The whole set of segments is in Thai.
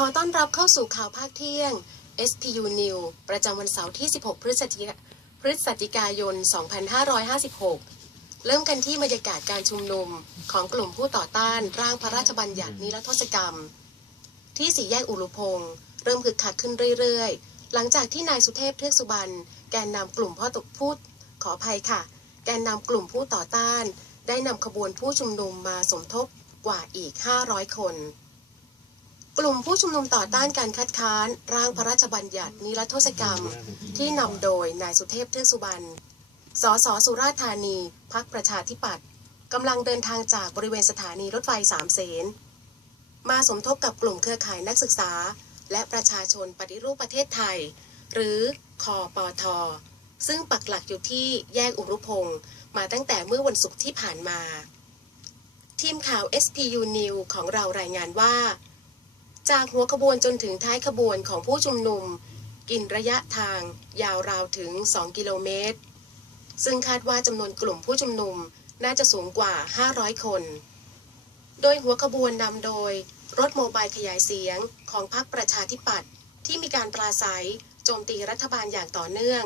ขอต้อนรับเข้าสู่ข่าวภาคเที่ยง SPU New ประจำวันเสาร์ที่ 16 พฤศจิกาพฤศจิกายน 2556 เริ่มกันที่บรรยากาศการชุมนุมของกลุ่มผู้ต่อต้านร่างพระราชบัญญัตินิรโทษกรรม ที่สี่แยกอุรุพงศ์เริ่มคึกคักขึ้นเรื่อยๆ หลังจากที่นายสุเทพเทือกสุบรรณแกนนำกลุ่มพ่อตกพูดขออภัยค่ะ แกนนำกลุ่มผู้ต่อต้าน ได้นำขบวนผู้ชุมนุมมาสมทบกว่าอีก 500 คน กลุ่มผู้ชุมนุมต่อต้านการคัดค้าน ร่างพระราชบัญญัตินิรโทษกรรม ที่นำโดยนายสุเทพเทือกสุบรรณ สสสุราษฎร์ธานีพักประชาธิปัตย์กำลังเดินทางจากบริเวณสถานีรถไฟสามเสน มาสมทบกับกลุ่มเครือข่ายนักศึกษา และประชาชนปฏิรูปประเทศไทย หรือคอปอทซึ่งปักหลักอยู่ที่แยกอุรุพงศ์มาตั้งแต่เมื่อวันศุกร์ที่ผ่านมา ทีมข่าว SPU New ของเรารายงานว่า จากหัวขบวนจนถึงท้ายขบวนของผู้ชุมนุม กินระยะทางยาวราวถึง 2 กิโลเมตร ซึ่งคาดว่าจำนวนกลุ่มผู้ชุมนุมน่าจะสูงกว่า 500 คน โดยหัวขบวนนำโดย รถโมบายขยายเสียงของพรรคประชาธิปัตย์ที่มีการปราศัยโจมตีรัฐบาลอย่างต่อเนื่อง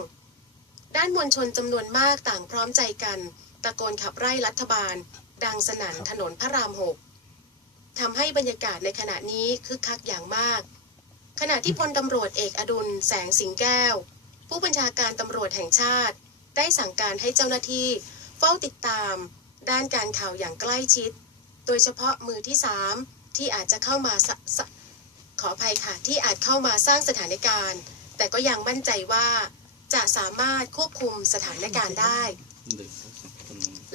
ด้านมวลชนจำนวนมากต่างพร้อมใจกัน ตะโกนขับไล่รัฐบาล ดังสนั่นถนนพระรามหก ทำให้บรรยากาศในขณะนี้คึกคักอย่างมาก ขณะที่พลตำรวจเอกอดุลแสงสิงแก้ว ผู้บัญชาการตำรวจแห่งชาติ ได้สั่งการให้เจ้าหน้าที่ เฝ้าติดตาม ด้านการข่าวอย่างใกล้ชิด โดยเฉพาะมือที่สามที่อาจจะเข้ามาขออภัยค่ะที่อาจเข้ามาสร้างสถานการณ์ แต่ก็ยังมั่นใจว่าจะสามารถควบคุมสถานการณ์ได้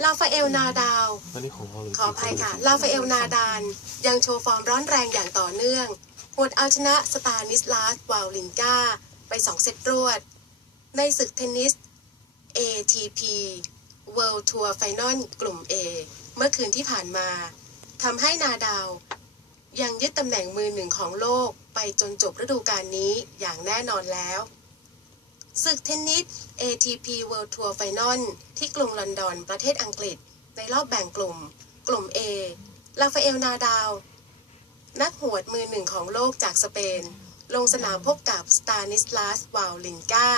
ลาฟาเอลนาดาวตอนนี้ของเราเหลืขออภัยค่ะ ลาฟาเอลนาดาน ยังโชว์ฟอร์มร้อนแรงอย่างต่อเนื่องหวดเอาชนะสตานิสลาส วาลลินกา ไป2เซตรวด ในศึกเทนนิส ATP World Tour Final กลุ่ม A เมื่อคืนที่ผ่านมาทำให้นาดาว ยังยึดตำแหน่งมือหนึ่งของโลกไปจนจบฤดูกาลนี้อย่างแน่นอนแล้ว ศึกเทนนิส ATP World Tour Final ที่กรุงลอนดอนประเทศอังกฤษ ในรอบแบ่งกลุ่ม กลุ่ม A ลาฟาเอลนาดาว นักหวดมือหนึ่งของโลกจากสเปน ลงสนามพบกับสตานิสลาสวาลลินกา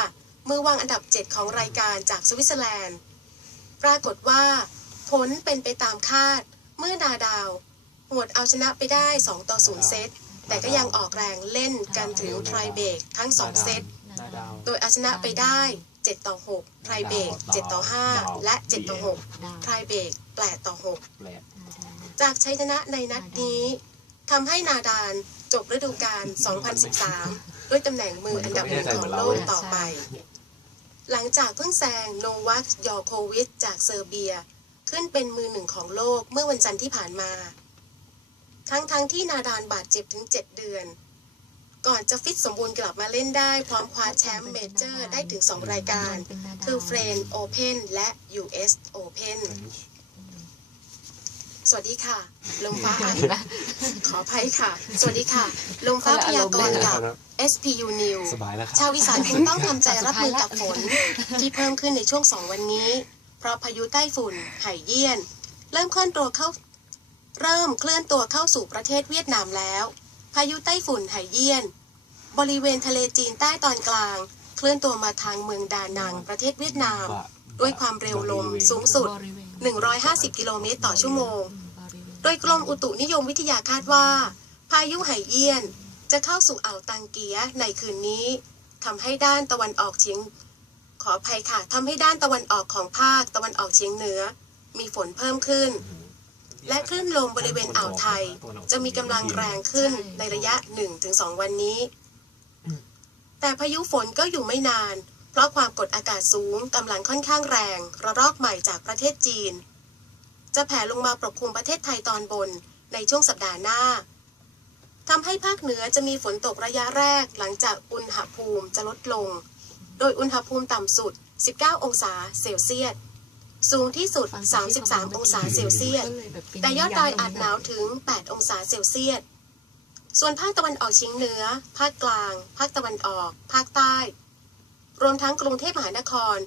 มือวางอันดับ 7 ของรายการจากสวิตเซอร์แลนด์ ปรากฏว่า ผลเป็นไปตามคาด เมื่อนาดาวหวดเอาชนะไปได้ 2 ต่อ 0 เซต แต่ก็ยังออกแรงเล่นกันถึงไทรเบรกทั้ง 2 เซต โดยเอาชนะไปได้ 7 ต่อ 6ไทรเบรก7ต่อ 5 และ 7 ต่อ 6ไทรเบรก8ต่อ6แปลกจากชัยชนะในนัดนี้ทำให้นาดานจบฤดูกาล 2013 ด้วยตำแหน่งมืออันดับหนึ่งของโลกต่อไป หลังจากเพิ่งแซงโนวัคยอโควิชจากเซอร์เบีย ขึ้นเป็นมือหนึ่งของโลกเมื่อวันจันทร์ที่ผ่านมา ทั้งๆทที่นาดานบาดเจ็บถึง 7 เดือน ก่อนจะฟิตสมบูรณ์กลับมาเล่นได้ พร้อมคว้าแชมป์เมเจอร์ได้ถึง 2 รายการ คือเฟรนโอเพนและ US Open สวัสดีค่ะ ลมฟ้าอ่านขออภัยค่ะ สวัสดีค่ะ ลมฟ้าพยากรณ์กับ SPU New สบายแล้วครัชาวอีสานคงต้องทำใจรับมือกับฝน ที่เพิ่มขึ้นในช่วงสองวันนี้ เพราะพายุใต้ฝุ่นไหเยี่ยน เริ่มเคลื่อนตัวเข้า เริ่มเคลื่อนตัวเข้าสู่ประเทศเวียดนามแล้ว พายุไต้ฝุ่นไหเยี่ยน บริเวณทะเลจีนใต้ตอนกลาง เคลื่อนตัวมาทางเมืองดานัง ประเทศเวียดนาม ด้วยความเร็วลมสูงสุด 150 กิโลเมตรต่อชั่วโมง โดยกรมอุตุนิยมวิทยาคาดว่า พายุไหเยี่ยนจะเข้าสู่อ่าวตังเกียในคืนนี้ทำให้ด้านตะวันออกเฉียง ขออภัยค่ะทำให้ด้านตะวันออกของภาคตะวันออกเฉียงเหนือ มีฝนเพิ่มขึ้น และคลื่นลมบริเวณอ่าวไทย จะมีกำลังแรงขึ้นในระยะ 1-2 วันนี้ แต่พายุฝนก็อยู่ไม่นาน เพราะความกดอากาศสูงกำลังค่อนข้างแรง ระลอกใหม่จากประเทศจีน จะแผ่ลงมาปกคลุมประเทศไทยตอนบนในช่วงสัปดาห์หน้าทำให้ภาคเหนือจะมีฝนตกระยะแรกหลังจากอุณหภูมิจะลดลง โดยอุณหภูมิต่ำสุด 19 องศาเซลเซียส สูงที่สุด 33 องศาเซลเซียส แต่ยอดดอยอาจหนาวถึง 8 องศาเซลเซียส ส่วนภาคตะวันออกเฉียงเหนือ ภาคกลาง ภาคตะวันออก ภาคใต้ รวมทั้งกรุงเทพมหานคร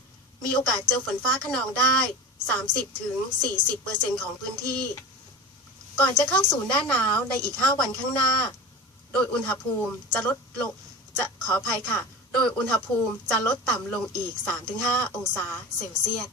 มีโอกาสเจอฝนฟ้าขนองได้ 30-40%ของพื้นที่ ก่อนจะเข้าสู่หน้าหนาวในอีก 5 วันข้างหน้า โดยอุณหภูมิจะลดลง จะขออภัยค่ะ โดยอุณหภูมิจะลดต่ำลงอีก 3-5 องศาเซลเซียส